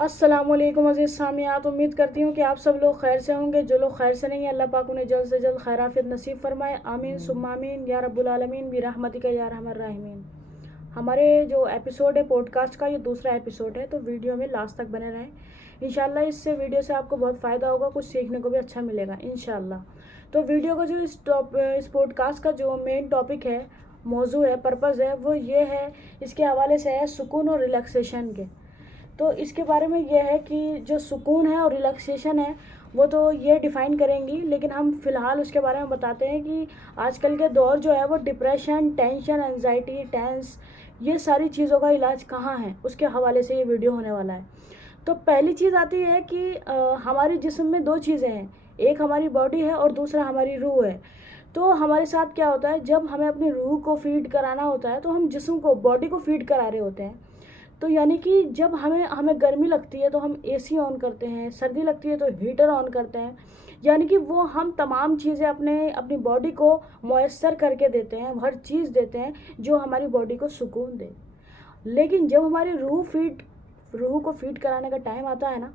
अस्सलामुअलैकुम अज़ीज़ सामियात, उम्मीद करती हूँ कि आप सब लोग खैर से होंगे। जो लोग खैर से नहीं है, अल्लाह पाक उन्हें जल्द से जल्द खैराफियत नसीब फरमाए। आमीन सुम्मा आमीन या रब्बुल आलमीन बिरहमतिका या रहमर राहिमीन। हमारे जो एपिसोड है पॉडकास्ट का, ये दूसरा एपिसोड है, तो वीडियो में लास्ट तक बने रहें। इंशाल्लाह इससे वीडियो से आपको बहुत फ़ायदा होगा, कुछ सीखने को भी अच्छा मिलेगा इंशाल्लाह। तो वीडियो का जो इस पॉडकास्ट का जो मेन टॉपिक है, मौजू है, पर्पज़ है, वो ये है, इसके हवाले से है सुकून और रिलैक्सेशन के। तो इसके बारे में ये है कि जो सुकून है और रिलैक्सेशन है वो तो ये डिफ़ाइन करेंगी, लेकिन हम फ़िलहाल उसके बारे में बताते हैं कि आजकल के दौर जो है वो डिप्रेशन, टेंशन, एंजाइटी, टेंस, ये सारी चीज़ों का इलाज कहाँ है, उसके हवाले से ये वीडियो होने वाला है। तो पहली चीज़ आती है कि हमारे जिस्म में दो चीज़ें हैं, एक हमारी बॉडी है और दूसरा हमारी रूह है। तो हमारे साथ क्या होता है, जब हमें अपनी रूह को फीड कराना होता है तो हम जिस्म को, बॉडी को फीड करा रहे होते हैं। तो यानी कि जब हमें हमें गर्मी लगती है तो हम एसी ऑन करते हैं, सर्दी लगती है तो हीटर ऑन करते हैं। यानी कि वो हम तमाम चीज़ें अपनी बॉडी को मयस्सर करके देते हैं, हर चीज़ देते हैं जो हमारी बॉडी को सुकून दे। लेकिन जब हमारी रूह को फीड कराने का टाइम आता है ना,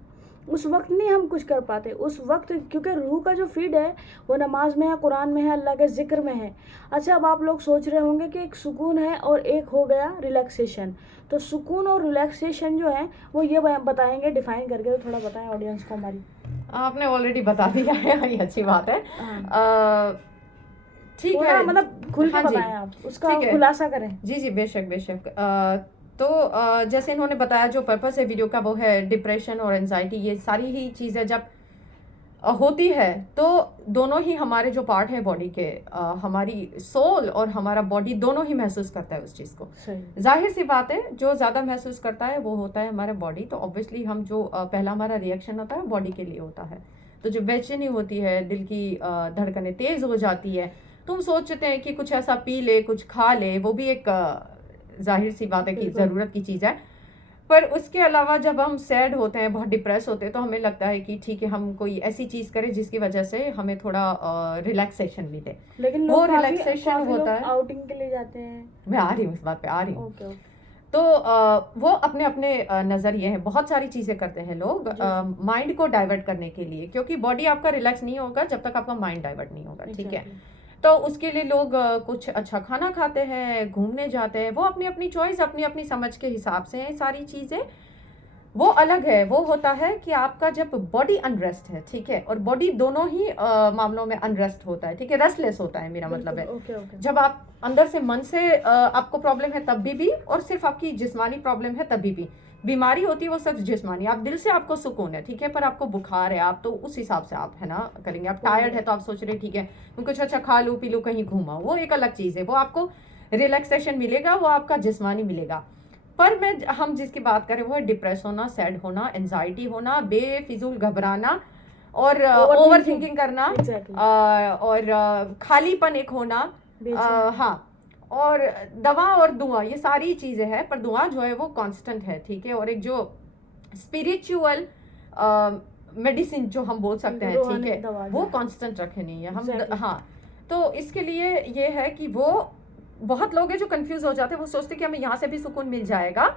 उस वक्त नहीं हम कुछ कर पाते। उस वक्त क्योंकि रूह का जो फीड है वो नमाज में है, कुरान में है, अल्लाह के ज़िक्र में है। अच्छा, अब आप लोग सोच रहे होंगे कि एक सुकून है और एक हो गया रिलैक्सेशन। तो सुकून और रिलैक्सेशन जो है वो ये बताएंगे डिफाइन करके। तो थोड़ा बताएं ऑडियंस को हमारी। आपने ऑलरेडी बता दिया है, ये अच्छी बात है। ठीक है, मतलब खुल के हाँ जी, बताएं, आप उसका खुलासा करें। जी जी, बेशक बेशक। तो जैसे इन्होंने बताया, जो पर्पस है वीडियो का वो है डिप्रेशन और एंजाइटी। ये सारी ही चीज़ें जब होती है तो दोनों ही हमारे जो पार्ट है बॉडी के, हमारी सोल और हमारा बॉडी दोनों ही महसूस करता है उस चीज़ को। जाहिर सी बात है, जो ज़्यादा महसूस करता है वो होता है हमारा बॉडी। तो ऑब्वियसली हम जो पहला हमारा रिएक्शन होता है बॉडी के लिए होता है। तो जो बेचैनी होती है, दिल की धड़कनें तेज़ हो जाती है, तो हम सोचते हैं कि कुछ ऐसा पी ले, कुछ खा ले। वो भी एक जाहिर सी बात है कि ज़रूरत की चीज़ है। पर उसके अलावा जब हम सैड होते हैं, बहुत डिप्रेस होते हैं, तो हमें लगता है कि ठीक है, हम कोई ऐसी चीज़ करें जिसकी वजह से हमें थोड़ा रिलैक्सेशन मिले। लेकिन वो रिलैक्सेशन होता है, आउटिंग के लिए जाते हैं। मैं आ रही हूँ, इस बात पे आ रही हूँ। ओके। तो वो अपने अपने नज़रिए हैं। बहुत सारी चीज़ें करते हैं लोग माइंड को डाइवर्ट करने के लिए, क्योंकि बॉडी आपका रिलैक्स नहीं होगा जब तक आपका माइंड डाइवर्ट नहीं होगा। ठीक है, तो उसके लिए लोग कुछ अच्छा खाना खाते हैं, घूमने जाते हैं। वो अपनी अपनी चॉइस, अपनी अपनी समझ के हिसाब से हैं सारी चीज़ें। वो अलग है। वो होता है कि आपका जब बॉडी अनरेस्ट है, ठीक है, और बॉडी दोनों ही मामलों में अनरेस्ट होता है, ठीक है, रेस्टलेस होता है, मेरा मतलब है। ओके। जब आप अंदर से, मन से आपको प्रॉब्लम है तब भी और सिर्फ आपकी जिस्मानी प्रॉब्लम है तभी भी। बीमारी होती है वो सिर्फ जिस्मानी। आप दिल से आपको सुकून है, ठीक है, पर आपको बुखार है, आप तो उस हिसाब से आप है ना करेंगे। आप टायर्ड है तो आप सोच रहे ठीक है मैं कुछ अच्छा खा लूँ, पी लूँ, कहीं घूमा, वो एक अलग चीज़ है। वो आपको रिलैक्सेशन मिलेगा, वो आपका जिस्मानी मिलेगा। पर हम जिसकी बात करें वो है डिप्रेस होना, सैड होना, एंजाइटी होना, बेफिजूल घबराना और ओवर थिंकिंग करना, और खालीपन एक होना। हाँ, और दवा और दुआ, ये सारी चीज़ें हैं। पर दुआ जो है वो कांस्टेंट है, ठीक है। और एक जो स्पिरिचुअल मेडिसिन जो हम बोल सकते हैं, ठीक है, वो कांस्टेंट रखनी है हम। हाँ, तो इसके लिए ये है कि वो बहुत लोग हैं जो कंफ्यूज हो जाते हैं। वो सोचते हैं कि हमें यहाँ से भी सुकून मिल जाएगा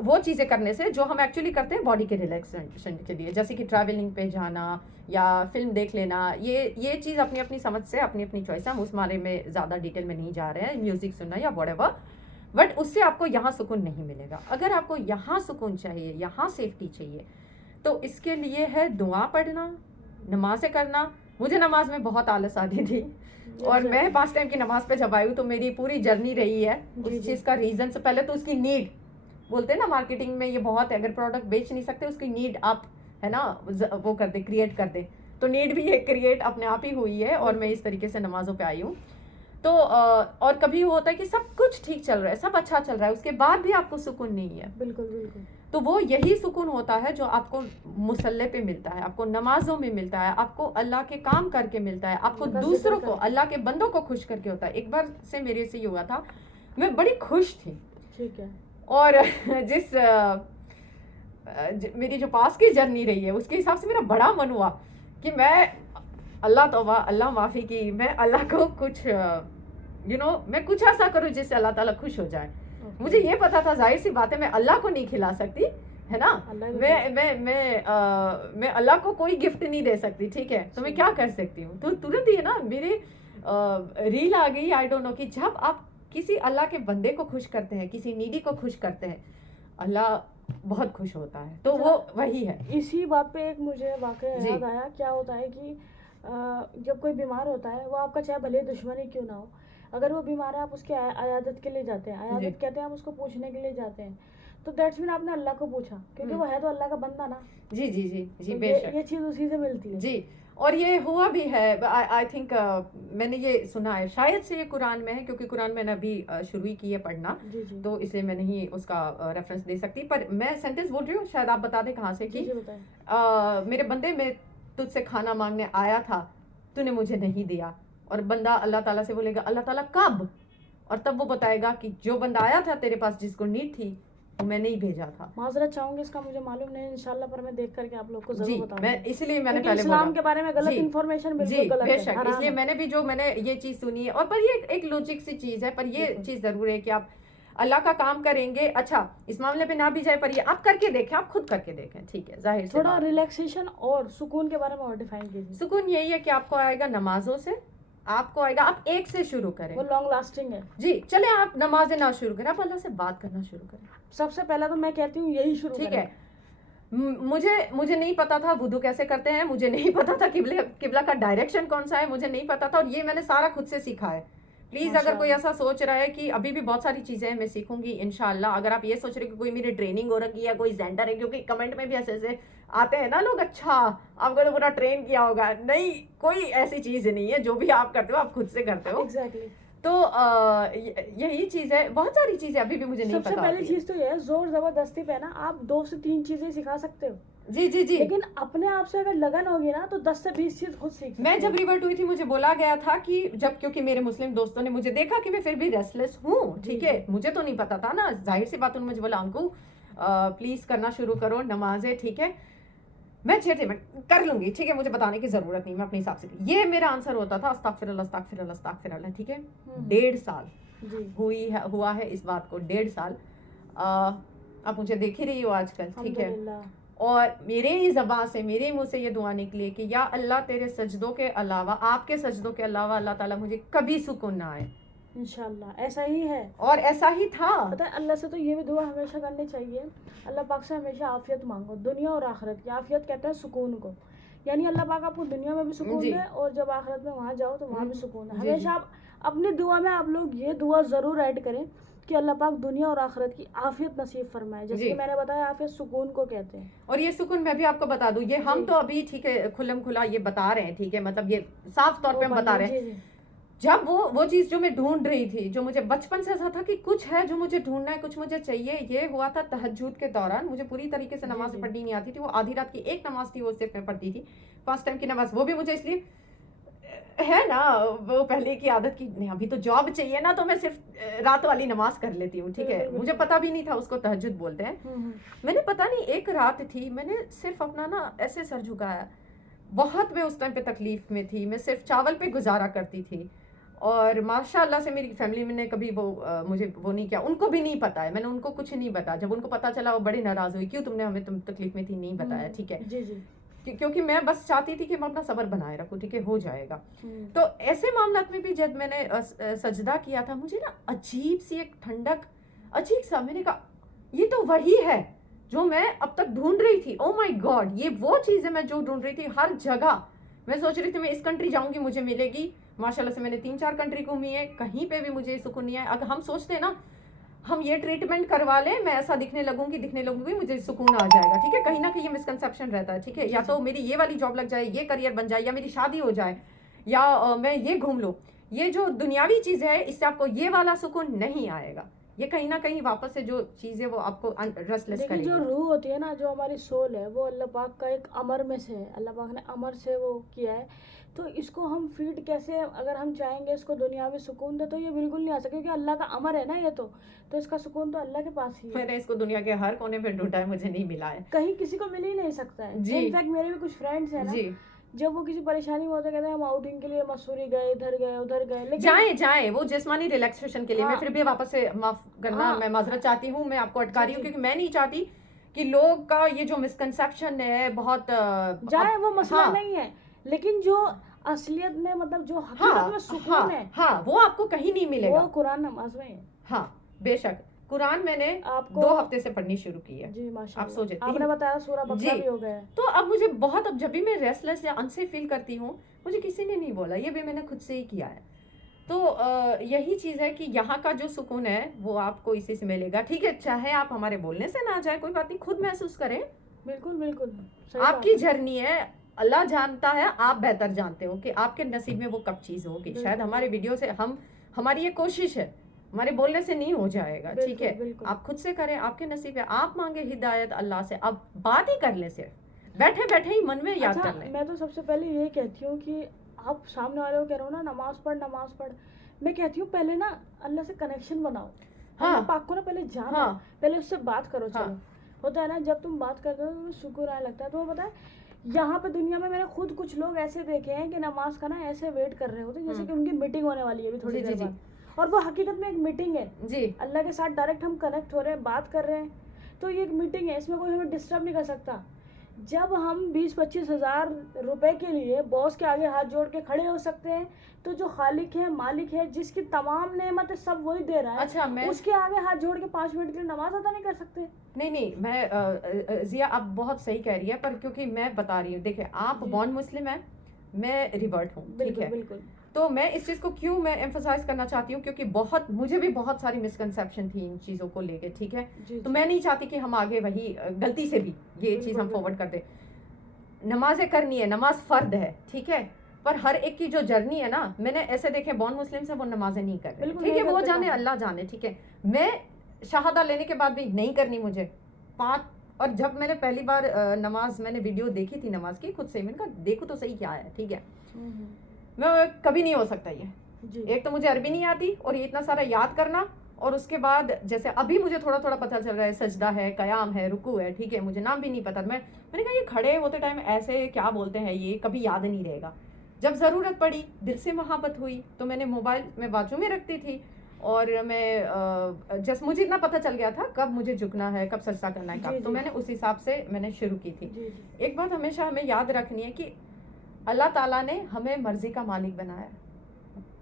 वो चीज़ें करने से जो हम एक्चुअली करते हैं बॉडी के रिलैक्सेशन के लिए, जैसे कि ट्रैवलिंग पे जाना या फिल्म देख लेना। ये चीज़ अपनी अपनी समझ से, अपनी अपनी चॉइस है, हम उस बारे में ज़्यादा डिटेल में नहीं जा रहे हैं। म्यूज़िक सुनना या व्हाटएवर, बट उससे आपको यहाँ सुकून नहीं मिलेगा। अगर आपको यहाँ सुकून चाहिए, यहाँ सेफ्टी चाहिए, तो इसके लिए है दुआ पढ़ना, नमाज़ें करना। मुझे नमाज में बहुत आलस आती थी और मैं 5 टाइम की नमाज पे जब आई हूँ तो मेरी पूरी जर्नी रही है उस चीज़ का। रीज़न से पहले तो उसकी नीड, बोलते हैं ना मार्केटिंग में ये बहुत है, अगर प्रोडक्ट बेच नहीं सकते उसकी नीड आप है ना वो कर दे, क्रिएट कर दे। तो नीड भी ये क्रिएट अपने आप ही हुई है और मैं इस तरीके से नमाज़ों पे आई हूँ। तो और कभी होता है कि सब कुछ ठीक चल रहा है, सब अच्छा चल रहा है, उसके बाद भी आपको सुकून नहीं है। बिल्कुल। तो वो यही सुकून होता है जो आपको मुसल्ले पे मिलता है, आपको नमाजों में मिलता है, आपको अल्लाह के काम करके मिलता है, आपको दूसरों को, अल्लाह के बंदों को खुश करके होता है। एक बार से मेरे से ये हुआ था, मैं बड़ी खुश थी, ठीक है, और मेरी जो पास की जर्नी रही है उसके हिसाब से मेरा बड़ा मन हुआ कि मैं अल्लाह माफ़ी की, मैं अल्लाह को कुछ मैं कुछ ऐसा करूँ जिससे अल्लाह ताला खुश हो जाए। मुझे ये पता था, जाहिर सी बात है मैं अल्लाह को नहीं खिला सकती, है ना। अल्लाह ही मैं अल्लाह को कोई गिफ्ट नहीं दे सकती, ठीक है, तो मैं क्या कर सकती हूँ। तो तुरंत ही है ना मेरे रील आ गई, आई डोंट नो, कि जब आप किसी अल्लाह के बंदे को खुश करते हैं, किसी नीडी को खुश करते हैं, अल्लाह बहुत खुश होता है। तो वो वही है। इसी बात पे एक मुझे वाकया जी। याद आया। क्या होता है कि जब कोई बीमार होता है, वो आपका चाहे भले दुश्मन ही क्यों ना हो, अगर वो बीमार है आप उसकी अयादत के लिए जाते हैं। जी। अयादत कहते हैं हम उसको पूछने के लिए जाते हैं। तो दैट्स मीन आपने अल्लाह को पूछा, क्योंकि वो है तो अल्लाह का बंदा ना। जी जी जी जी, तो बेशक। ये चीज़ उसी से मिलती है। जी, और ये हुआ भी है। आई थिंक मैंने ये सुना है, शायद से ये कुरान में है, क्योंकि कुरान मैंने अभी शुरू ही की है पढ़ना, जी जी तो इसलिए मैं नहीं उसका रेफरेंस दे सकती। पर मैं सेंटेंस बोल रही हूँ, शायद आप बता दें कहाँ से, जी कि जी बताएं। मेरे बंदे, मैं तुझसे खाना मांगने आया था, तूने मुझे नहीं दिया। और बंदा अल्लाह ताला से बोलेगा, अल्लाह ताला कब? और तब वो बताएगा कि जो बंदा आया था तेरे पास, जिसको नीड थी, वो मैंने ही भेजा था। माजरत चाहूंगी, इसका मुझे मालूम नहीं इंशाल्लाह, पर मैं देख करके आप लोग को जी, जरूर बताऊंगी। मैं इसलिए मैंने क्योंकि पहले इस्लाम बोला के बारे में गलत जी, इन्फॉर्मेशन जी बिल्कुल गलत है, बेशक, हराम इसलिए है। मैंने भी जो मैंने ये चीज सुनी है, और पर ये एक लॉजिक सी चीज है, पर ये बिल्कुल। चीज जरूर है कि आप अल्लाह का काम करेंगे। अच्छा, इस मामले पे ना भी जाए, पर ये आप करके देखें, आप खुद करके देखें, ठीक है, जाहिर सी थोड़ा बात है। रिलैक्सेशन और सुकून के बारे में और डिफाइन कीजिए। सुकून यही है कि आपको आएगा नमाजों से, आपको आएगा, आप एक से शुरू करें। वो लॉन्ग लास्टिंग है। जी, चले आप नमाजें ना शुरू करें, आप अल्लाह से बात करना शुरू करें, सबसे पहला तो मैं कहती हूँ यही शुरू ठीक करें। है। मुझे नहीं पता था वुदू कैसे करते हैं, मुझे नहीं पता था किबला का डायरेक्शन कौन सा है, मुझे नहीं पता था, और ये मैंने सारा खुद से सीखा है। प्लीज अगर कोई ऐसा सोच रहा है कि अभी भी बहुत सारी चीजें मैं सीखूंगी इंशाल्लाह, अगर आप ये सोच रहे कि कोई मेरी ट्रेनिंग हो रखी है, कोई सेंटर है, क्योंकि कमेंट में भी ऐसे ऐसे आते हैं ना लोग, अच्छा आपको तो पूरा ट्रेन किया होगा, नहीं, कोई ऐसी चीज नहीं है। जो भी आप करते हो आप खुद से करते हो। एग्जैक्टली। तो यही चीज है, बहुत सारी चीजें अभी भी मुझे नहीं सबसे पता पहली होती है। चीज तो ये है, जोर जबरदस्ती पे ना आप 2 से 3 चीजें सिखा सकते हो, जी जी जी। लेकिन अपने आप से अगर लगन होगी ना तो 10 से 20 चीज खुद सीख सकते मैं हो। जब रिवर्ट हुई थी, मुझे बोला गया था कि जब, क्योंकि मेरे मुस्लिम दोस्तों ने मुझे देखा कि मैं फिर भी रेस्टलेस हूँ, ठीक है, मुझे तो नहीं पता था ना, जाहिर सी बात, उन्होंने मुझे बोला अंकु प्लीज करना शुरू करो नमाजें, ठीक है, मैं 6 मिनट कर लूंगी, ठीक है, मुझे बताने की जरूरत नहीं, मैं अपने हिसाब से, ये मेरा आंसर होता था, अस्तगफिरुल्लाह अस्तगफिरुल्लाह अस्तगफिरुल्लाह, ठीक है। 1.5 साल जी हुआ है इस बात को, 1.5 साल। आप मुझे देख ही रही हो आजकल, ठीक है, अल्हम्दुलिल्लाह। और मेरे ही ज़बान से, मेरे मुंह से ये दुआ निकली कि या अल्लाह तेरे सजदों के अलावा, आपके सजदों के अलावा अल्लाह ताला मुझे कभी सुकून ना आए, इंशाल्लाह ऐसा ही है। और ऐसा ही था। पता है, अल्लाह से तो ये भी दुआ हमेशा करनी चाहिए, अल्लाह पाक से हमेशा आफियत मांगो, दुनिया और आखिरत की। आफियत कहते हैं सुकून को, यानी अल्लाह पाक आपको दुनिया में भी सुकून जी। दे, और जब आखिरत में वहाँ जाओ तो वहाँ भी सुकून है। जी, हमेशा आप अपनी दुआ में आप लोग ये दुआ ज़रूर ऐड करें कि अल्लाह पाक दुनिया और आखिरत की आफियत नसीब फरमाए। जैसे जी। कि मैंने बताया, आफियत सुकून को कहते हैं। और ये सुकून मैं भी आपको बता दूं, ये हम जी। तो अभी ठीक है खुल्लम खुला ये बता रहे हैं, ठीक है, मतलब ये साफ तौर पे हम बता रहे हैं। जी जी। जब वो चीज़ जो मैं ढूंढ रही थी, जो मुझे बचपन से ऐसा था कि कुछ है जो मुझे ढूंढना है, कुछ मुझे चाहिए, ये हुआ था तहज्जुद के दौरान। मुझे पूरी तरीके से नमाज जी। पढ़नी नहीं आती थी, वो आधी रात की एक नमाज थी, वो सिर्फ मैं पढ़ती थी, 5 टाइम की नमाज, वो भी मुझे इसलिए है ना, वो पहले की आदत की, नहीं अभी तो जॉब चाहिए ना, तो मैं सिर्फ रात वाली नमाज कर लेती हूँ, ठीक है, बिल्कुल, मुझे पता भी नहीं था उसको तहज्जुद बोलते हैं। मैंने पता नहीं एक रात थी, मैंने सिर्फ अपना ना ऐसे सर झुकाया, बहुत मैं उस टाइम पे तकलीफ में थी, मैं सिर्फ चावल पे गुजारा करती थी, और माशाल्लाह से मेरी फैमिली में ने कभी मुझे वो नहीं किया, उनको भी नहीं पता है, मैंने उनको कुछ नहीं बताया। जब उनको पता चला वो बड़े नाराज हुई, क्यों तुमने हमें, तुम तकलीफ में थी नहीं बताया, ठीक है, जी जी। क्योंकि मैं बस चाहती थी कि मैं अपना सब्र बनाए रखूं, ठीक है, हो जाएगा। तो ऐसे मामलात में भी जब मैंने सजदा किया था, मुझे ना अजीब सी एक ठंडक, अजीब सा, मैंने कहा ये तो वही है जो मैं अब तक ढूंढ रही थी। ओ माय गॉड, ये वो चीज़ है मैं जो ढूंढ रही थी। हर जगह मैं सोच रही थी मैं इस कंट्री जाऊंगी मुझे मिलेगी, माशाल्लाह से मैंने 3-4 कंट्री घूमी है, कहीं पे भी मुझे सुकून नहीं है। अगर हम सोचते हैं ना हम ये ट्रीटमेंट करवा लें, मैं ऐसा दिखने लगूंगी मुझे सुकून आ जाएगा, ठीक है, कहीं ना कहीं ये मिसकंसेप्शन रहता है, ठीक है, या तो मेरी ये वाली जॉब लग जाए, ये करियर बन जाए, या मेरी शादी हो जाए, या मैं ये घूम लूँ, ये जो दुनियावी चीज़ है इससे आपको ये वाला सुकून नहीं आएगा। ये कहीं ना कहीं वापस से जो चीज़ है वो आपको रेस्टलेस लेकिन करेगी। जो रूह होती है ना, जो हमारी सोल है, वो अल्लाह पाक का एक अमर में से है, अल्लाह पाक ने अमर से वो किया है। तो इसको हम फीड कैसे, अगर हम चाहेंगे इसको दुनियावी सुकून दे, तो ये बिल्कुल नहीं आ सकता, क्योंकि अल्लाह का अमर है ना ये, तो इसका सुकून तो अल्लाह के पास ही है। मैंने इसको दुनिया के हर कोने पे ढूंढा है, मुझे नहीं मिला है, कहीं किसी को मिल ही नहीं सकता है। जी। इनफैक्ट मेरे भी कुछ फ्रेंड्स हैं ना, जी, जब वो किसी परेशानी में होते कहते हैं हम आउटिंग के लिए मसूरी गए, इधर गए उधर गए, लेकिन जाएं वो जिस्मानी रिलैक्सेशन के लिए। मैं हाँ। फिर भी वापस से माफ करना, हाँ। मैं माजरत चाहती हूँ, मैं आपको अटका रही हूँ, जी, जी। क्योंकि मैं नहीं चाहती कि लोग का ये जो मिसकंसेप्शन है बहुत जाए वो मसला हाँ नहीं है, लेकिन जो असलियत में मतलब जो हकीकत में हाँ सुकून है हाँ, वो आपको कहीं नहीं वो मिलेगा। कुरान नमाज में है। हाँ बेशक, कुरान मैंने आपको 2 हफ्ते से पढ़नी शुरू की है। जी आप माशाल्लाह, सोचे आपने 3 बताया सूरह बकरा जी। भी हो गया है। तो अब मुझे बहुत, अब जब भी मैं रेस्टलेस या अनसेफ फील करती हूँ, मुझे किसी ने नहीं बोला, ये भी मैंने खुद से ही किया है। तो यही चीज़ है कि यहाँ का जो सुकून है वो आपको इसी से मिलेगा। ठीक है, चाहे आप हमारे बोलने से ना जाए, कोई बात नहीं, खुद महसूस करें। बिल्कुल बिल्कुल सही बात आपकी है। जर्नी है, अल्लाह जानता है, आप बेहतर जानते हो कि आपके नसीब में वो कब चीज़ होगी। शायद बिल्कुल हमारे वीडियो से हमारी ये कोशिश है, हमारे बोलने से नहीं हो जाएगा। ठीक बिल्कुल है, बिल्कुल आप खुद से करें, आपके नसीब है। आप मांगे हिदायत अल्लाह से, अब बात ही कर लें, सिर्फ बैठे बैठे ही मन में याद अच्छा, कर लें। मैं तो सबसे पहले यही कहती हूँ कि आप सामने वाले को कह रहे हो ना नमाज पढ़, मैं कहती हूँ पहले ना अल्लाह से कनेक्शन बनाओ। हाँ। अल्लाह पाक को ना पहले जानो, हाँ। पहले उससे बात करो। हाँ। चलो, होता है ना जब तुम बात करते हो तो सुकून आने लगता है। तो वो पता है यहाँ पे दुनिया में मैंने खुद कुछ लोग ऐसे देखे हैं कि नमाज का ना ऐसे वेट कर रहे होते हैं जैसे कि उनकी मीटिंग होने वाली है अभी थोड़ी जी, देर जी, बाद, और वो हकीकत में एक मीटिंग है। जी अल्लाह के साथ डायरेक्ट हम कनेक्ट हो रहे हैं, बात कर रहे हैं। तो ये एक मीटिंग है, इसमें कोई हमें डिस्टर्ब नहीं कर सकता। जब हम 20-25 हज़ार रुपए के लिए बॉस के आगे हाथ जोड़ के खड़े हो सकते हैं, तो जो खालिक है, मालिक है, जिसकी तमाम नेमत सब वही दे रहा है, अच्छा, मैं उसके आगे हाथ जोड़ के 5 मिनट के लिए नमाज अदा नहीं कर सकते? नहीं, मैं जिया आप बहुत सही कह रही है, पर क्योंकि मैं बता रही हूँ, देखिए आप जी। बॉर्न मुस्लिम है, मैं रिवर्ट हूँ। ठीक बिल्कुल है, बिल्कुल तो मैं इस चीज़ को क्यों मैं एम्फसाइज करना चाहती हूँ, क्योंकि मुझे भी बहुत सारी मिसकंसेप्शन थी इन चीज़ों को लेके। ठीक है, जी तो जी मैं नहीं चाहती कि हम आगे वही गलती से भी ये चीज़ बिल्कुल हम फॉरवर्ड कर दें। नमाजें करनी है, नमाज फ़र्द है, ठीक है, पर हर एक की जो जर्नी है ना, मैंने ऐसे देखे बॉर्न मुस्लिम से वो नमाजें नहीं कर रहे। बिल्कुल ठीक है, नहीं वो करते जाने, काफी। अल्लाह जाने। ठीक है, मैं शहादा लेने के बाद भी नहीं करनी मुझे 5। और जब मैंने पहली बार नमाज, मैंने वीडियो देखी थी नमाज की खुद से, मैंने कहा देखो तो सही क्या है। ठीक है, मैं कभी नहीं हो सकता ये। जी एक तो मुझे अरबी नहीं आती, और ये इतना सारा याद करना, और उसके बाद जैसे अभी मुझे थोड़ा थोड़ा पता चल रहा है, सजदा है, कयाम है, रुकू है। ठीक है, मुझे नाम भी नहीं पता। मैंने कहा ये खड़े होते टाइम ऐसे क्या बोलते हैं, ये कभी याद नहीं रहेगा। जब ज़रूरत पड़ी, दिल से मोहब्बत हुई, तो मैंने मोबाइल में बाजू में रखती थी, और मैं जैसे मुझे इतना पता चल गया था कब मुझे झुकना है, कब सजदा करना है, जी, कब, तो जी। मैंने उस हिसाब से मैंने शुरू की थी। जी जी एक बात हमेशा हमें याद रखनी है कि अल्लाह ताला ने हमें मर्जी का मालिक बनाया।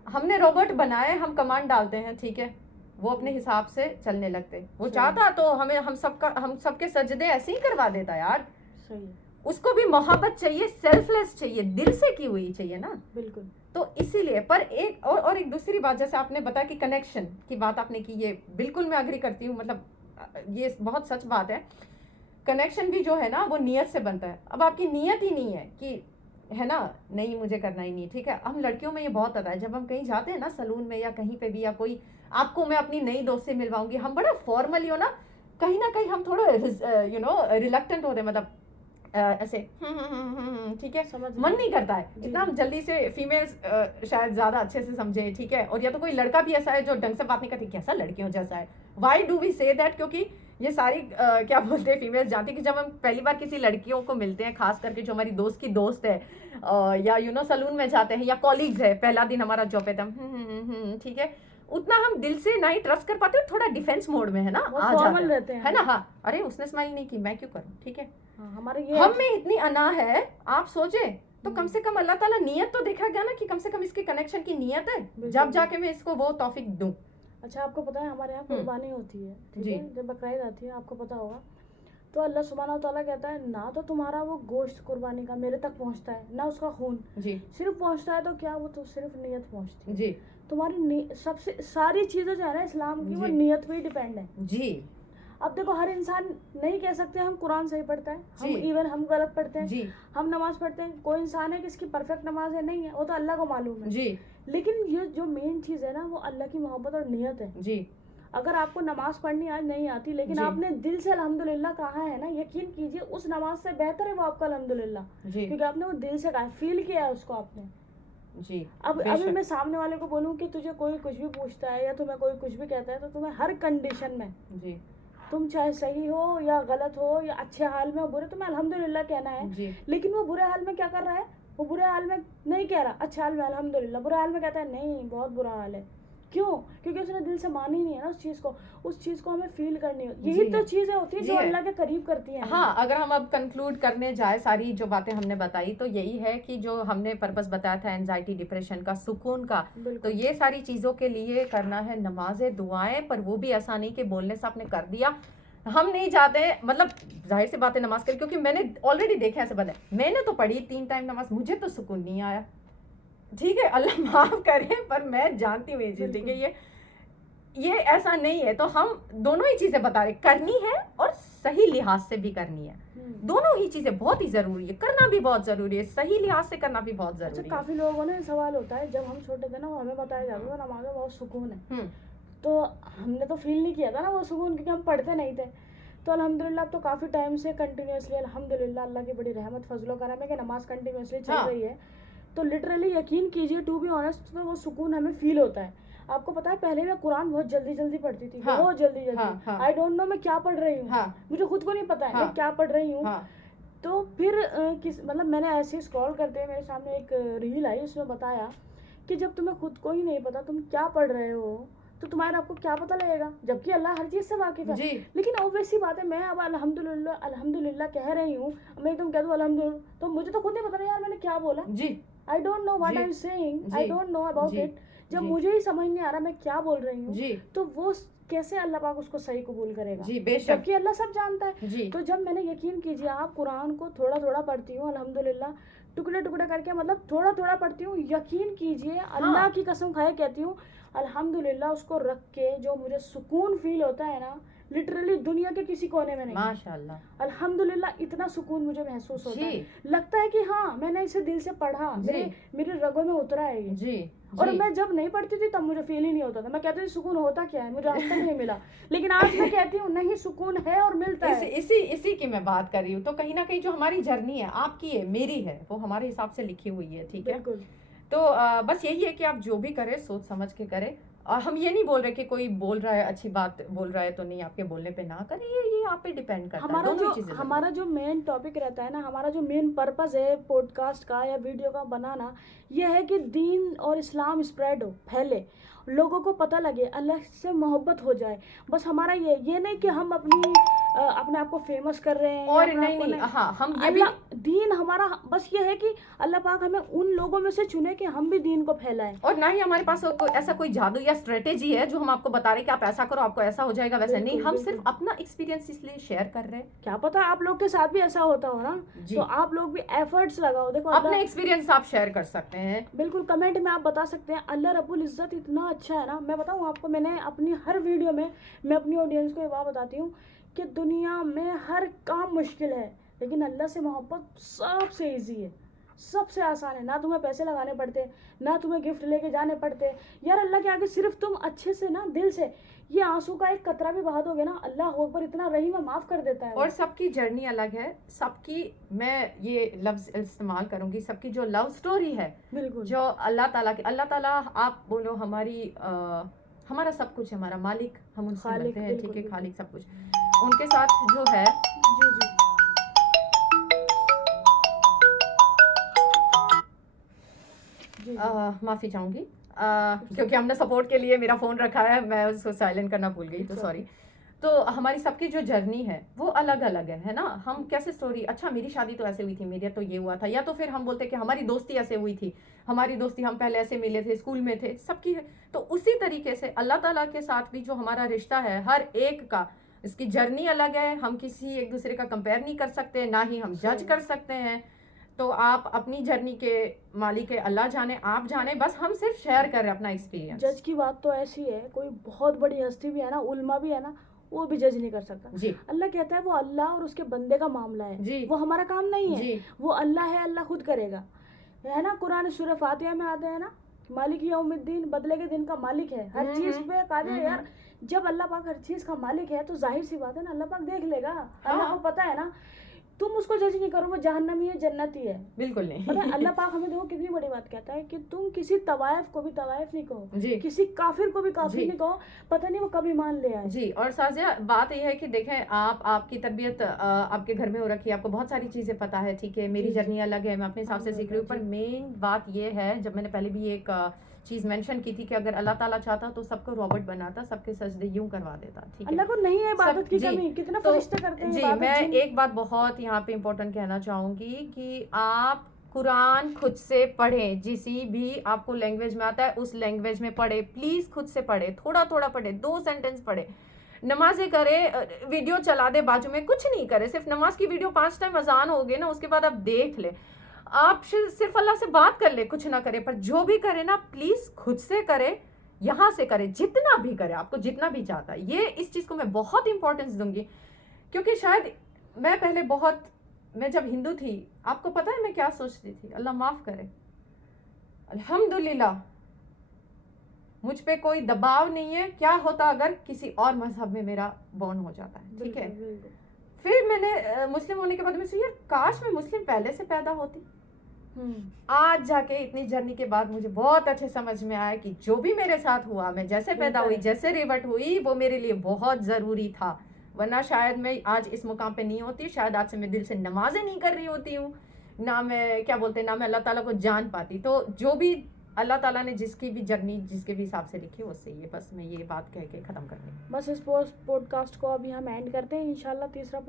हमने रोबोट बनाए, हम कमांड डालते हैं, ठीक है, वो अपने हिसाब से चलने लगते। वो सही। चाहता तो हमें हम सबके सजदे ऐसे ही करवा देता यार। सही है, उसको भी मोहब्बत चाहिए, सेल्फलेस चाहिए, दिल से की हुई चाहिए ना। बिल्कुल तो इसीलिए, पर एक और एक दूसरी बात, जैसे आपने बताया कि कनेक्शन की बात आपने की, ये बिल्कुल मैं अग्री करती हूँ, मतलब ये बहुत सच बात है। कनेक्शन भी जो है ना वो नियत से बनता है। अब आपकी नियत ही नहीं है कि, है ना, नहीं मुझे करना ही नहीं। ठीक है, हम लड़कियों में ये बहुत आता है, जब हम कहीं जाते हैं ना सलून में या कहीं पे भी, या कोई आपको मैं अपनी नई दोस्त से मिलवाऊंगी, हम बड़ा फॉर्मली हो ना कहीं हम थोड़ा रिलक्टेंट होते हैं, मतलब ऐसे ठीक है, समझ मन गई। नहीं करता है जी, इतना हम जी। जल्दी से फीमेल्स शायद ज्यादा अच्छे से समझे। ठीक है, और या तो कोई लड़का भी ऐसा है जो ढंग से बात नहीं करती, कैसा लड़कियों जैसा है। Why do we say that? क्योंकि ये सारी क्या बोलते हैं फीमेल्स जानती कि जब हम पहली बार किसी लड़कियों को मिलते हैं, खास करके जो हमारी दोस्त की दोस्त है, या सलून में जाते हैं, या कॉलीग्स है, पहला दिन हमारा जॉब है, तब ठीक है, उतना हम दिल से नहीं ट्रस्ट कर पाते, थोड़ा डिफेंस मोड में है ना, वो आ जाते फॉर्मल हैं, रहते हैं है ना। हाँ, अरे उसने स्माइल नहीं की, मैं क्यों करूं। ठीक है, हाँ, हमारे ये हम में इतनी अना है, आप सोचे तो कम से कम अल्लाह ताला नियत तो देखा गया ना, कि कम से कम इसके कनेक्शन की नियत है, जब जाके मैं इसको वो तौफीक दूं। अच्छा, आपको पता है हमारे यहाँ कुर्बानी होती है, ठीक जी। है, जब बकरीद आती है, आपको पता होगा, तो अल्लाह सुब्हानहू तआला कहता है ना तो तुम्हारा वो गोश्त कुर्बानी का मेरे तक पहुँचता है, ना उसका खून जी सिर्फ पहुँचता है, तो क्या वो तो सिर्फ नियत पहुँचती है। जी तुम्हारी सबसे सारी चीज़ें जो है ना इस्लाम की, वो जी। नियत पे ही डिपेंड है। जी अब देखो, हर इंसान नहीं कह सकते हम कुरान सही पढ़ता है, हम जी। इवन हम गलत पढ़ते हैं, जी हम नमाज पढ़ते हैं, कोई इंसान है कि इसकी परफेक्ट नमाज है, नहीं है, वो तो अल्लाह को मालूम है। जी लेकिन ये जो मेन चीज़ है ना, वो अल्लाह की मोहब्बत और नियत है। जी अगर आपको नमाज पढ़नी आज नहीं आती, लेकिन जी। आपने दिल से अल्हम्दुलिल्लाह कहा है ना, यकीन कीजिए उस नमाज से बेहतर है वो आपका अल्हम्दुलिल्लाह, जी क्योंकि आपने वो दिल से कहा, फील किया है उसको आपने। जी। अब अभी बेशक। मैं सामने वाले को बोलूँ कि तुझे कोई कुछ भी पूछता है या तुम्हें कोई कुछ भी कहता है, तो तुम्हें हर कंडीशन में, जी तुम चाहे सही हो या गलत हो या अच्छे हाल में हो बुरे, तुम्हें अल्हम्दुलिल्लाह कहना है। जी लेकिन वो बुरे हाल में क्या कर रहा है, वो बुरे हाल में नहीं कह रहा अच्छे हाल में अल्हम्दुलिल्लाह, बुरे हाल में कहता है नहीं बहुत बुरा हाल है, क्यों? क्योंकि उसने दिल से मानी नहीं है ना उस चीज़ को। उस चीज़ को हमें फील करनी होती, जी यही तो है, चीज़ें होती हैं जी जो है। अल्लाह के करीब करती हैं हमें। हाँ, अगर हम अब कंक्लूड करने जाए सारी जो बातें हमने बताई, तो यही है कि जो हमने पर्पस बताया था एंजाइटी, डिप्रेशन का, सुकून का, तो बिल्कुल। ये सारी चीज़ों के लिए करना है नमाज़ें, दुआएँ, पर वो भी ऐसा नहीं कि बोलने से आपने कर दिया। हम नहीं चाहते, मतलब ज़ाहिर सी बात है नमाज़ के, क्योंकि मैंने ऑलरेडी देखे ऐसे बंदे, मैंने तो पढ़ी 3 टाइम नमाज़, मुझे तो सुकून नहीं आया। ठीक है, अल्लाह माफ़ करे, पर मैं जानती हूँ ये चीज़, ठीक है, ये ऐसा नहीं है। तो हम दोनों ही चीज़ें बता रहे, करनी है और सही लिहाज से भी करनी है। दोनों ही चीज़ें बहुत ही ज़रूरी है, करना भी बहुत ज़रूरी है, सही लिहाज से करना भी बहुत अच्छा, ज़रूरी है। काफ़ी लोगों ने सवाल होता है, जब हम छोटे थे ना, वो हमें बताया जाता था नमाज में बहुत सुकून है, तो हमने तो फील नहीं किया था ना वो सुकून, क्योंकि हम पढ़ते नहीं थे। तो अल्हम्दुलिल्लाह अब तो काफ़ी टाइम से कंटिन्यूसली अल्हम्दुलिल्लाह अल्लाह की बड़ी रहमत फजलो करम है कि नमाज़ कंटिन्यूसली चल हाँ। रही है। तो लिटरली यकीन कीजिए, टू बी ऑनेस्ट, तो वो सुकून हमें फील होता है। आपको पता है पहले मैं कुरान बहुत जल्दी जल्दी पढ़ती थी, हाँ, बहुत जल्दी हाँ, जल्दी। हाँ, आई डोंट नो मैं क्या पढ़ रही हूँ, हाँ, मुझे खुद को नहीं पता है हाँ, मैं क्या पढ़ रही हूँ। हाँ, तो फिर मतलब मैंने ऐसे स्क्रॉल करते हुए मेरे सामने एक रील आई, उसमें बताया कि जब तुम्हें खुद को ही नहीं पता तुम क्या पढ़ रहे हो, तो तुम्हारे आपको क्या पता लगेगा, जबकि अल्लाह हर चीज़ से वाकिफ़ है। जी, लेकिन ऑब्वियस सी बात है, मैं अब अल्हम्दुलिल्लाह अल्हम्दुलिल्लाह कह रही हूँ, मैं एकदम कह दूँ अल्हम्दुलिल्लाह, तो मुझे तो खुद नहीं पता यार मैंने क्या बोला। जी, आई डोंट नो व्हाट जी, आई एम सेइंग, जी, आई डोंट नो अबाउट जी, इट। जब जी, मुझे ही समझ नहीं आ रहा मैं क्या बोल रही हूँ, जी, तो वो कैसे अल्लाह पाक उसको सही कबूल करेगा, जी, बेशक, जबकि अल्लाह सब जानता है। जी, तो जब मैंने, यकीन कीजिए आप, कुरान को थोड़ा थोड़ा पढ़ती हूँ अल्हम्दुलिल्लाह, टुकड़े टुकड़े करके, मतलब थोड़ा थोड़ा पढ़ती हूँ, यकीन कीजिए अल्लाह हाँ, की कसम खाए कहती हूँ, अल्हम्दुलिल्लाह उसको रख के जो मुझे सुकून फील होता है ना, लिटरली दुनिया के किसी कोने में नहीं। माशाल्लाह, अल्हम्दुलिल्लाह इतना सुकून मुझे महसूस होता है, जी, लगता है कि हाँ मैंने इसे दिल से पढ़ा, जी, मेरे रगों में उतरा है ये। जी, और जी, मैं जब नहीं पढ़ती थी तब मुझे फील ही नहीं होता था, मैं कहती थी सुकून होता क्या है, मुझे आज तक नहीं मिला। लेकिन आज मैं कहती हूँ नहीं, सुकून है और मिलता है। इसी की मैं बात कर रही हूँ। तो कहीं ना कहीं जो हमारी जर्नी है, आपकी है, मेरी है, वो हमारे हिसाब से लिखी हुई है, ठीक है। बिल्कुल। तो बस यही है कि आप जो भी करें सोच समझ के करें। हम ये नहीं बोल रहे कि कोई बोल रहा है अच्छी बात बोल रहा है तो नहीं, आपके बोलने पे ना करें, ये आप पे डिपेंड करता है। हमारा दोनों ही जो चीजें जरूरी हमारा जो मेन टॉपिक रहता है ना, हमारा जो मेन पर्पस है पॉडकास्ट का या वीडियो का बनाना, ये है कि दीन और इस्लाम स्प्रेड हो, फैले, लोगों को पता लगे, अल्लाह से मोहब्बत हो जाए। बस हमारा ये नहीं कि हम अपने आप को फेमस कर रहे हैं, या और अपने आप नहीं को नहीं, हाँ, हम ये भी अल्लाह दीन हमारा, बस ये है कि अल्लाह पाक हमें उन लोगों में से चुने कि हम भी दीन को फैलाएं। और ना ही हमारे पास ऐसा कोई जादू या स्ट्रेटेजी है जो हम आपको बता रहे हैं कि आप ऐसा करो आपको ऐसा हो जाएगा, वैसे नहीं। बिल्कुल, हम सिर्फ बिल्कुल। अपना एक्सपीरियंस इसलिए शेयर कर रहे हैं। क्या पता आप लोग के साथ भी ऐसा होता हो ना, जी, तो आप लोग भी एफर्ट्स लगाओ। देखो अपने अल्लाह, एक्सपीरियंस आप शेयर कर सकते हैं। बिल्कुल कमेंट में आप बता सकते हैं। अल्लाह रब्बुल इज़्ज़त इतना अच्छा है ना, मैं बताऊँ आपको, मैंने अपनी हर वीडियो में मैं अपनी ऑडियंस को ये बात बताती हूँ कि दुनिया में हर काम मुश्किल है, लेकिन अल्लाह से मोहब्बत सबसे इजी है, सबसे आसान है। ना तुम्हें पैसे लगाने पड़ते, ना तुम्हें गिफ्ट लेके जाने पड़ते। यार अल्लाह के आगे सिर्फ तुम अच्छे से ना, दिल से ये आंसू का एक कतरा भी बहा दोगे ना, अल्लाह अकबर इतना रहीम है, माफ़ कर देता है वो। और सबकी जर्नी अलग है, सबकी, मैं ये लफ्ज़ इस्तेमाल करूंगी, सबकी जो लव स्टोरी है, बिल्कुल। जो अल्लाह ताला, आप बोलो हमारी हमारा सब कुछ है, हमारा मालिक, हम उनसे खालिक, मिलते हैं, बिल्कुल, ठीक है, बिल्कुल। खालिक सब कुछ, उनके साथ जो है, जी जी जी जी। माफ़ी चाहूँगी, क्योंकि हमने सपोर्ट के लिए मेरा फ़ोन रखा है, मैं उसको साइलेंट करना भूल गई, तो It's सॉरी। तो हमारी सबकी जो जर्नी है वो अलग अलग है ना। हम कैसे स्टोरी, अच्छा मेरी शादी तो ऐसे हुई थी, मेरा तो ये हुआ था, या तो फिर हम बोलते कि हमारी दोस्ती ऐसे हुई थी, हमारी दोस्ती हम पहले ऐसे मिले थे, स्कूल में थे, सबकी है। तो उसी तरीके से अल्लाह ताला के साथ भी जो हमारा रिश्ता है, हर एक का, इसकी जर्नी अलग है। हम किसी एक दूसरे का कंपेयर नहीं कर सकते, ना ही हम जज कर सकते हैं। तो आप अपनी जर्नी के मालिक है, अल्लाह जाने, आप जाने, बस हम सिर्फ शेयर कर रहे हैं अपना एक्सपीरियंस। जज की बात तो ऐसी है, कोई बहुत बड़ी हस्ती भी है ना, उल्मा भी है ना, वो भी जज नहीं कर सकता। जी अल्लाह कहता है वो अल्लाह और उसके बंदे का मामला है, जी वो हमारा काम नहीं है। जी वो अल्लाह है, अल्लाह खुद करेगा, है ना। कुरान सूरह फातिहा में आते हैं ना, मालिक यौमिद्दीन, बदले के दिन का मालिक है, हर चीज पे कादिर है। यार जब अल्लाह पाक हर चीज का मालिक है, तो जाहिर सी बात है ना, अल्लाह पाक देख लेगा, अल्लाह को पता है ना। तुम उसको जज नहीं करो, वो जहन्नमी है, जन्नती है, बिल्कुल नहीं। पता है। अल्लाह पाक हमें देखो कितनी बड़ी बात कहता है कि तुम किसी तवायफ को भी तवायफ नहीं कहो, जी किसी काफिर को भी काफिर जी नहीं कहो, पता नहीं वो कब ईमान ले आए। जी। और साजिया बात यह है कि देखें, आपकी तरबियत आपके घर में हो रखी है, आपको बहुत सारी चीज़ें पता है, ठीक है, मेरी जी, जी। जर्नी अलग है, मैं अपने हिसाब से सीख रही हूँ। पर जी। मेन बात यह है, जब मैंने पहले भी एक चीज़ मेंशन की थी कि अगर अल्लाह ताला चाहता तो सबको रॉबर्ट बनाता, सबके सजदे यूं करवा देता, ठीक है। अल्लाह को नहीं है इबादत की जी, कमी, कितना तो फरिश्ते करते हैं जी इबादत मैं जिन। एक बात बहुत यहाँ पे इम्पोर्टेंट कहना चाहूँगी कि आप कुरान खुद से पढ़ें, जिसी भी आपको लैंग्वेज में आता है उस लैंग्वेज में पढ़े, प्लीज़ खुद से पढ़े, थोड़ा थोड़ा पढ़े, 2 सेंटेंस पढ़े, नमाजें करे, वीडियो चला दे बाजू में, कुछ नहीं करे, सिर्फ नमाज की वीडियो 5 टाइम अजान हो गए ना, उसके बाद आप देख ले, आप सिर्फ अल्लाह से बात कर ले, कुछ ना करे, पर जो भी करे ना प्लीज खुद से करे, यहाँ से करे, जितना भी करे, आपको जितना भी चाहता है। ये इस चीज को मैं बहुत इंपॉर्टेंस दूंगी, क्योंकि शायद मैं पहले मैं जब हिंदू थी, आपको पता है मैं क्या सोचती थी, अल्लाह माफ करे, अल्हम्दुलिल्लाह मुझ पे कोई दबाव नहीं है, क्या होता अगर किसी और मजहब में मेरा बॉर्न हो जाता है, ठीक है। बिल्कुल, बिल्कुल। फिर मैंने मुस्लिम होने के बाद मैं सोची यार काश मैं मुस्लिम पहले से पैदा होती। आज जाके इतनी जर्नी के बाद मुझे बहुत अच्छे समझ में आया कि जो भी मेरे साथ हुआ, मैं जैसे पैदा हुई, जैसे रिवर्ट हुई, वो मेरे लिए बहुत ज़रूरी था, वरना शायद मैं आज इस मुकाम पे नहीं होती, शायद आज से मैं दिल से नमाजें नहीं कर रही होती हूँ, ना मैं क्या बोलते हैं, ना मैं अल्लाह ताला को जान पाती। तो जो भी अल्लाह ताला ने जिसकी भी जर्नी जिसके भी हिसाब से लिखी उससे, ये बस मैं ये बात कह के ख़त्म कर दूँ। बस इस पॉडकास्ट को अभी हम एंड करते हैं। इंशाल्लाह तीसरा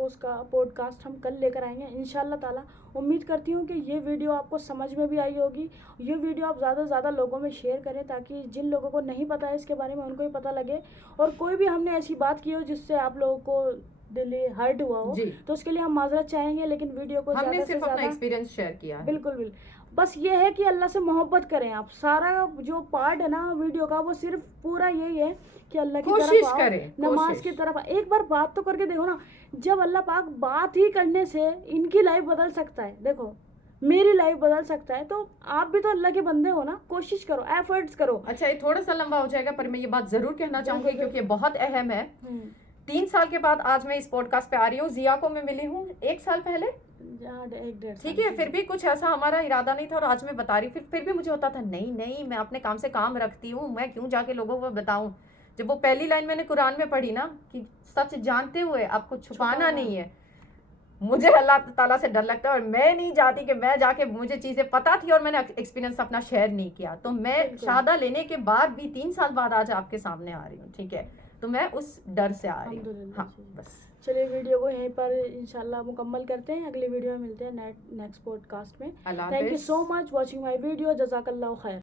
पॉडकास्ट हम कल लेकर आएंगे इंशाल्लाह ताला। उम्मीद करती हूँ कि ये वीडियो आपको समझ में भी आई होगी। ये वीडियो आप ज़्यादा से ज़्यादा लोगों में शेयर करें, ताकि जिन लोगों को नहीं पता है इसके बारे में उनको ही पता लगे, और कोई भी हमने ऐसी बात की हो जिससे आप लोगों को दिल हर्ट हुआ हो, तो उसके लिए हम माजरत चाहेंगे, लेकिन वीडियो को हमने ज़्यादा से सिर्फ अपना ज़्यादा एक्सपीरियंस शेयर किया है। बिल्कुल। बस ये है कि अल्लाह से मोहब्बत करें आप। सारा जो पार्ट है ना वीडियो का, वो सिर्फ पूरा यही है कि अल्लाह की कोशिश तरफ आओ, करें, नमाज की तरफ। एक बार बात तो करके देखो ना, जब अल्लाह पाक बात ही करने से इनकी लाइफ बदल सकता है, देखो मेरी लाइफ बदल सकता है, तो आप भी तो अल्लाह के बंदे हो ना, कोशिश करो, एफर्ट्स करो। अच्छा ये थोड़ा सा लंबा हो जाएगा, पर मैं ये बात जरूर कहना चाहूंगी क्योंकि ये बहुत अहम है। 3 साल के बाद आज मैं इस पॉडकास्ट पे आ रही हूँ। जिया को मैं मिली हूँ 1 साल पहले, ठीक है, फिर भी कुछ ऐसा हमारा इरादा नहीं था, और आज मैं बता रही, फिर भी मुझे होता था नहीं मैं अपने काम से काम रखती हूँ, मैं क्यों जाके लोगों को बताऊं। जब वो पहली लाइन मैंने कुरान में पढ़ी ना कि सच जानते हुए आपको छुपाना नहीं है, मुझे अल्लाह ताला से डर लगता है, और मैं नहीं चाहती कि मैं जाके, मुझे चीज़ें पता थी और मैंने एक्सपीरियंस अपना शेयर नहीं किया, तो मैं शहादा लेने के बाद भी 3 साल बाद आज आपके सामने आ रही हूँ, ठीक है, तो मैं उस डर से आ रही हूँ। हाँ बस चलिए वीडियो को यहीं पर इंशाल्लाह मुकम्मल करते हैं। अगली वीडियो में मिलते हैं नेक्स्ट पॉडकास्ट में। Thank you so much watching my video. जज़ाकल्लाह खैर।